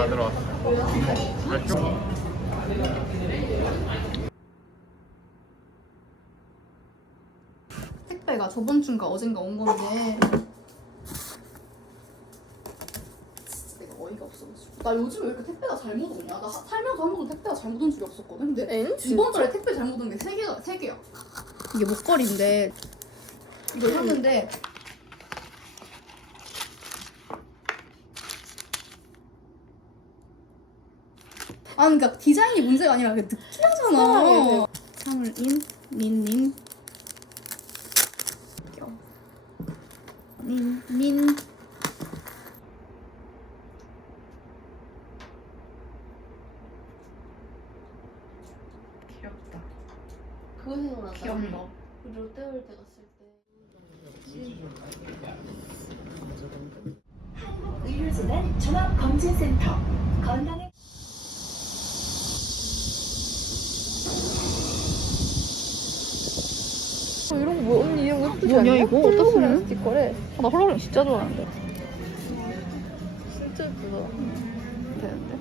다 들어왔어요. 왼쪽. 택배가 저번 주인가 어젠가 온 건데 진짜 내가 어이가 없어가지고 나 요즘 왜 이렇게 택배가 잘못 오냐? 나 사- 살면서 한 번도 택배가 잘못 온 적이 없었거든. 근데 엥? 이번 달에 택배 잘못 온 게 세 개가 세 개야. 이게 목걸이인데 이걸 샀는데 아 그러니까 디자인이 문제가 아니라 그게 느끼하잖아. 창을인 닌닌 닌, 닌. 귀엽다. 그거 생각났다. 귀엽다. 롯데월드 갔을 때. 의료재단 종합검진센터 건강의 어, 이런 거 뭐, 예쁘지 뭐냐, 않냐? 이거? 어디다? 홀로그램 스티커래. 나 홀로그램 진짜 좋아하는데. 진짜 예쁘다. 되는데.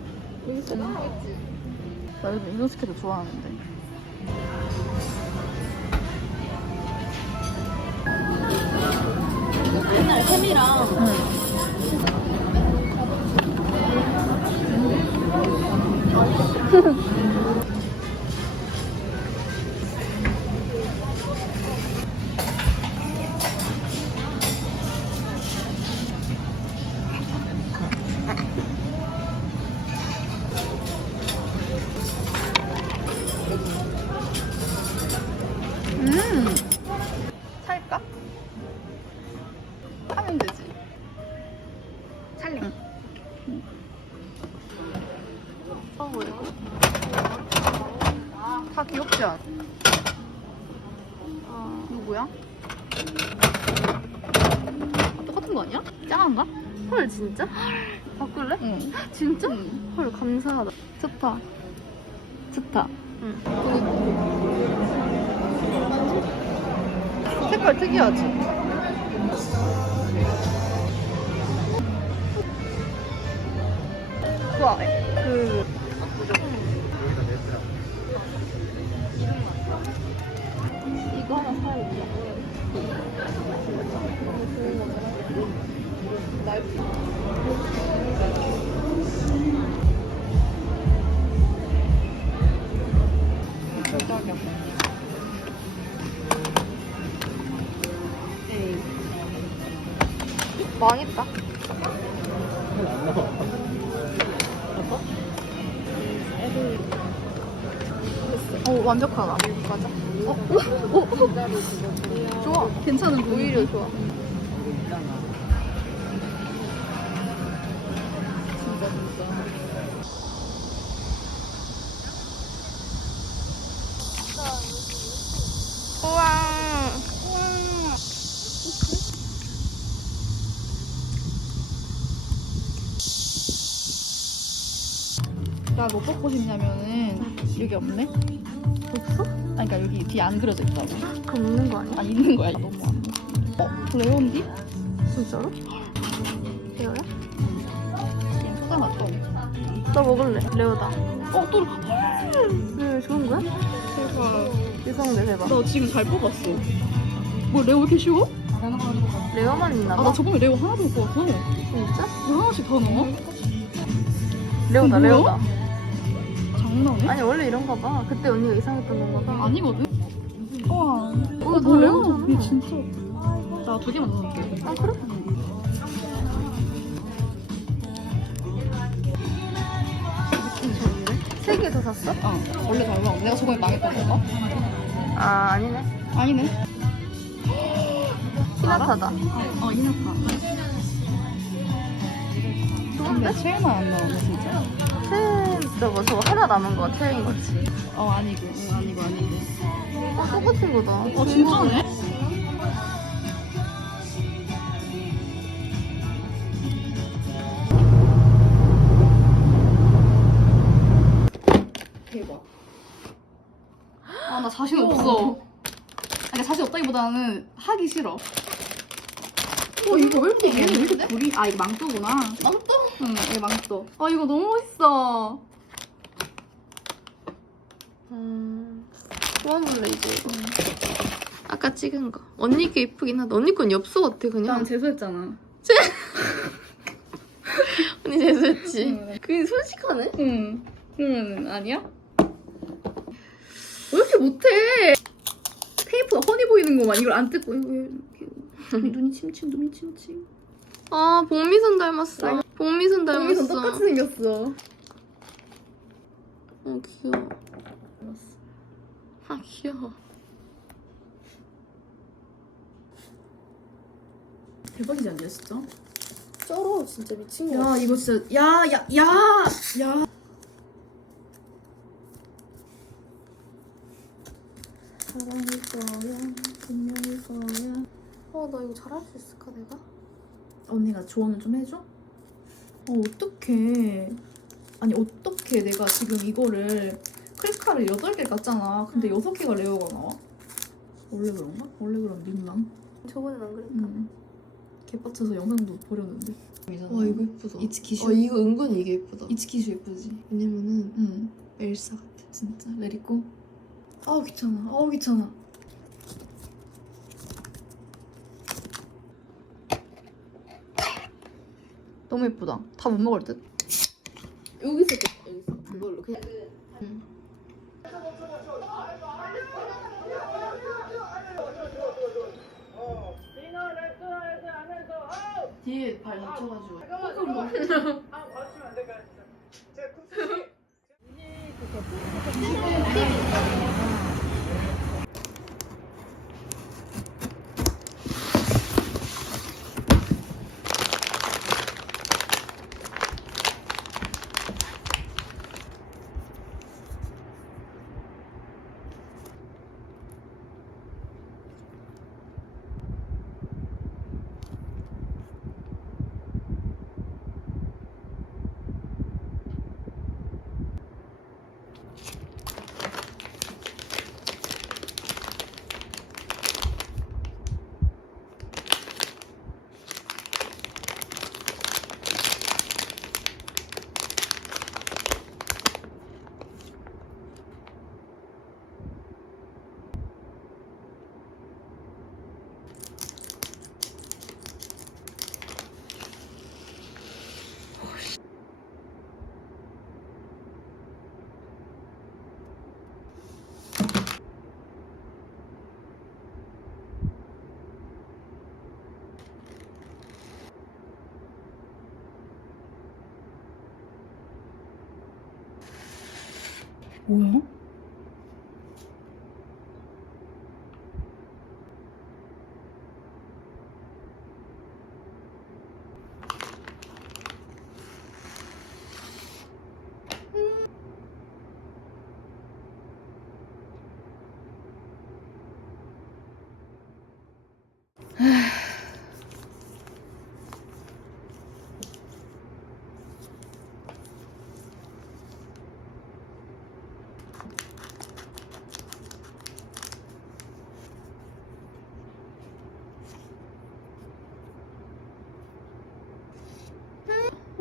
여기 있어. 나 요즘 이노스케도 좋아하는데. 옛날 햄이랑 아니야? 짱한가? 헐 진짜? 바꿀래? 응. 진짜? 응. 헐 감사하다. 좋다. 좋다. 응. 색깔 특이하지? 좋아. 그 이거 하나 사야 돼. 망했다. 어 완벽하다. 맞아. 어, 어, 어, 어. 좋아. 괜찮은 오히려 좋아. 나뭐 뽑고 싶냐면은 여기 없네? 없어? 아니 그러니까 여기 뒤에 안 그려져 있다고 그럼 먹는 거 아니야? 아니 있는 거야 너무 안 돼. 어? 레온디? 진짜로? 레오야? 얘 속아놨다 나 먹을래. 레오다. 어? 또 왜 좋은 거야? 대박 이성대 대박. 너 지금 잘 뽑았어 뭐 레오 이렇게 쉬워? 레오만 있나 아 봐. 나 저번에 레오 하나도 못 뽑았어 왜 진짜? 하나씩 다 넣어? 레오다, 뭐야? 레오다. 장난해? 아니 원래 이런가 봐. 그때 언니가 이상했던 건가 봐. 아니거든? 우와 어, 뭐야? 레오잖아. 얘 진짜 나 두 개만 넣을게 아 그래? 세 개 더 샀어? 어 원래 달라 내가 저번에 망했던 건가? 아 아니네. 아니네 히나타다. 어 이나타 근데 체일만 안 나왔네 진짜. 체 저거 저거 하나 남은 거 체인 거지. 어 아니고 응 아니고 아니고. 어 똑같은 거다. 어 진짜네? 대박. 아 나 자신 없어. 아니 자신 없다기보다는 하기 싫어. 어 이거 왜 이렇게 얘는 왜 이렇게 불이 아 이거 망토구나. 망토? 응얘 망토 아 이거 너무 멋있어 음. 뽑아볼래 이제 이거. 아까 찍은 거. 언니 게 이쁘긴 하다. 언니 건 엽서 같아 그냥. 난 재수했잖아 언니 재수했지. 응. 그게 솔직하네. 응. 그러면 아니야? 왜 이렇게 못해? 테이프가 훤히 보이는구만. 이걸 안 뜯고 이거 왜 이렇게 눈이 침침, 눈이 침침. 아 복미선 닮았어. 복미선 닮았어. 여기선 똑같이 생겼어. 어 귀여워. 아 귀여워. 대박이지 않냐 진짜? 쩔어 진짜 미친 야 이거 진짜 야야야 야, 야. 사랑일 거야 분명일 거야. 어나 이거 잘할 수 있을까 내가? 언니가 조언을 좀 해줘? 어 어떡해 아니 어떡해 내가 지금 이거를 클카를 8개 깠잖아 근데 6개가 레어가 나와 원래 그런가? 원래 그런 닉남? 저번엔 안 그랬다. 응 개빡쳐서 영상도 버렸는데 와 이거 예쁘다. 이츠키슈 어 이거 은근히 이게 예쁘다. 이츠키슈 예쁘지? 왜냐면은 응 엘사 같아. 진짜 레리꼬 아우 귀찮아 아우 귀찮아 너무 예쁘다. 다 못 먹을 듯. 여기 있을 거 여기 있어. 그걸로 그냥. 뒤에 발 다쳐가지고. 그럼 뭐? 제 야?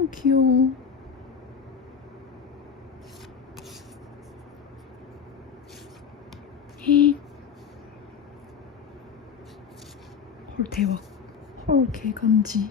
어, 귀여워. 헤. 헐 대박. 헐 개간지.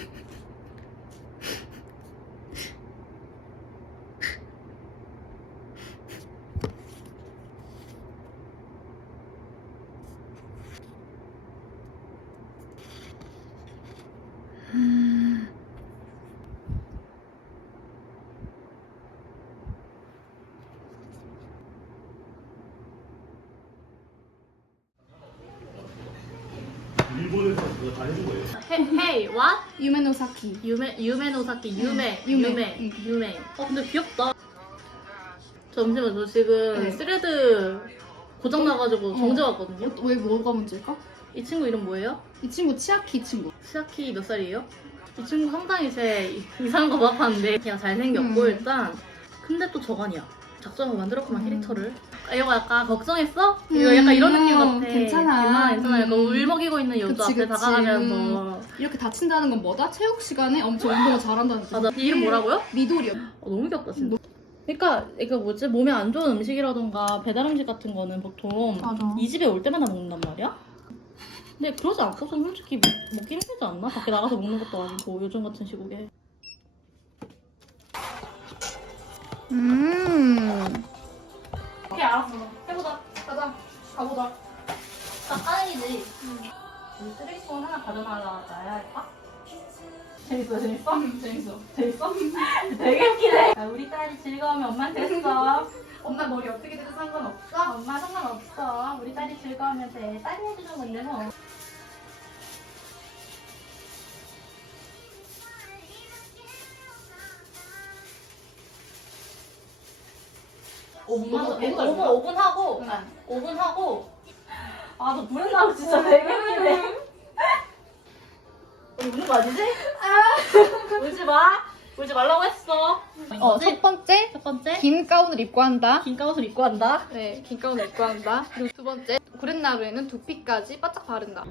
유메노사키. 유메 유메노사키 유메 유메. 유메 응. 유메. 어 근데 귀엽다. 잠시만 저 지금 네. 스레드 고장 나가지고 정지 왔거든요. 어, 왜 뭐가 문제일까? 이 친구 이름 뭐예요? 이 친구 치아키 친구. 시아키 몇 살이에요? 이 친구 상당히 제 이- 이상한 거 마파인데 그냥 잘생겼고 음. 일단 근데 또 저간이야 작정하고 만들었구만 음. 캐릭터를 아, 이거 약간 걱정했어? 이거 약간 이런 느낌 같아 음, 괜찮아. 괜찮아 괜찮아 약간 음. 울먹이고 있는 여자 그치, 앞에 그치. 다가가면서 이렇게 다친다는 건 뭐다? 체육 시간에 엄청 운동을 잘한다는 뜻. 맞아 이 이름 뭐라고요? 미도리요. 어, 너무 귀엽다 진짜 그러니까 이거 뭐지 몸에 안 좋은 음식이라던가 배달 음식 같은 거는 보통 맞아. 이 집에 올 때마다 먹는단 말이야? 근데 그러지 않고선 솔직히 먹- 먹기 힘들지 않나? 밖에 나가서 먹는 것도 아니고 요즘 같은 시국에 음. 오케이 알았어 해보자 가자 가보자 나 까는이지 우리 쓰레기통 하나 가져가야 할까? 재밌어 재밌어? 재밌어 재밌어? 되게 웃기네 야, 우리 딸이 즐거우면 엄마 됐어 엄마 머리 어떻게 돼도 상관없어? 엄마 상관없어 우리 딸이 즐거우면 돼 딸이 해주는 건데 뭐 뭐, 5분, 뭐, 5분, 5분 하고, 응. 아, 5분 하고. 아, 너 부른다고 진짜. 너 우는 거 아니지? 울지 마. 울지 말라고 했어. 어, 첫 번째 첫 번째. 긴 가운을 입고 한다. 긴 가옷을 입고 한다. 네, 긴 가운을 입고 한다. 그리고 두 번째 구렛나루에는 두피까지 바짝 바른다.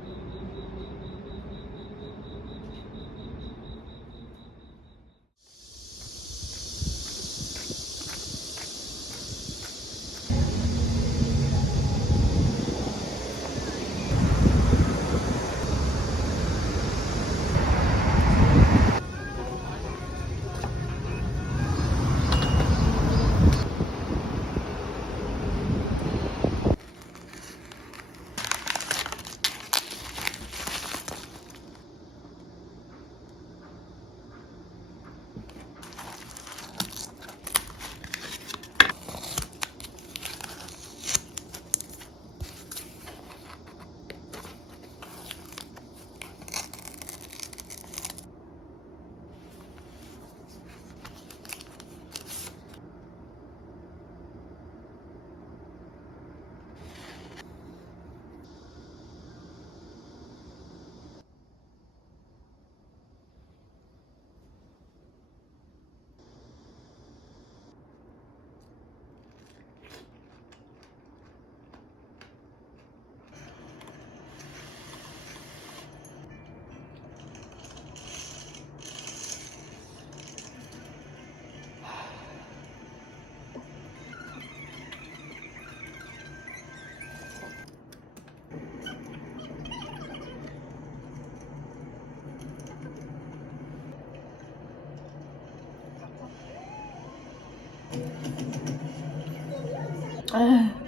에휴.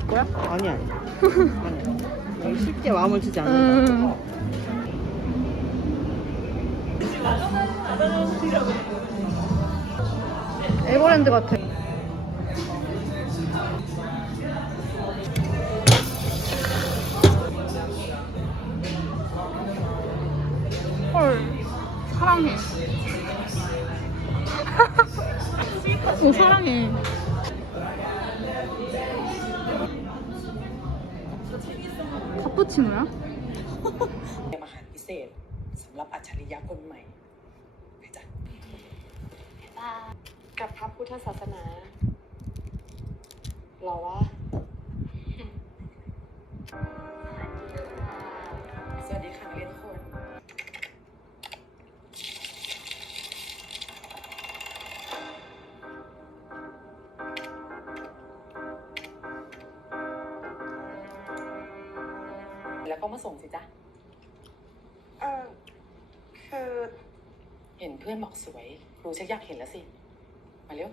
네 거야? 아니 아니. 아니. 쉽게 마음을 주지 않는다. 음. 에버랜드 같아. 헐, 사랑해. 오, 사랑해. 카푸치노야? อาหารพิเศษสำหรับอัจฉริยะคนใหม่ไปจ้ะกับพระพุทธศาสนาเราว่า เพื่อนบอกสวย ครูชักอยากเห็นแล้วสิ มาเร็ว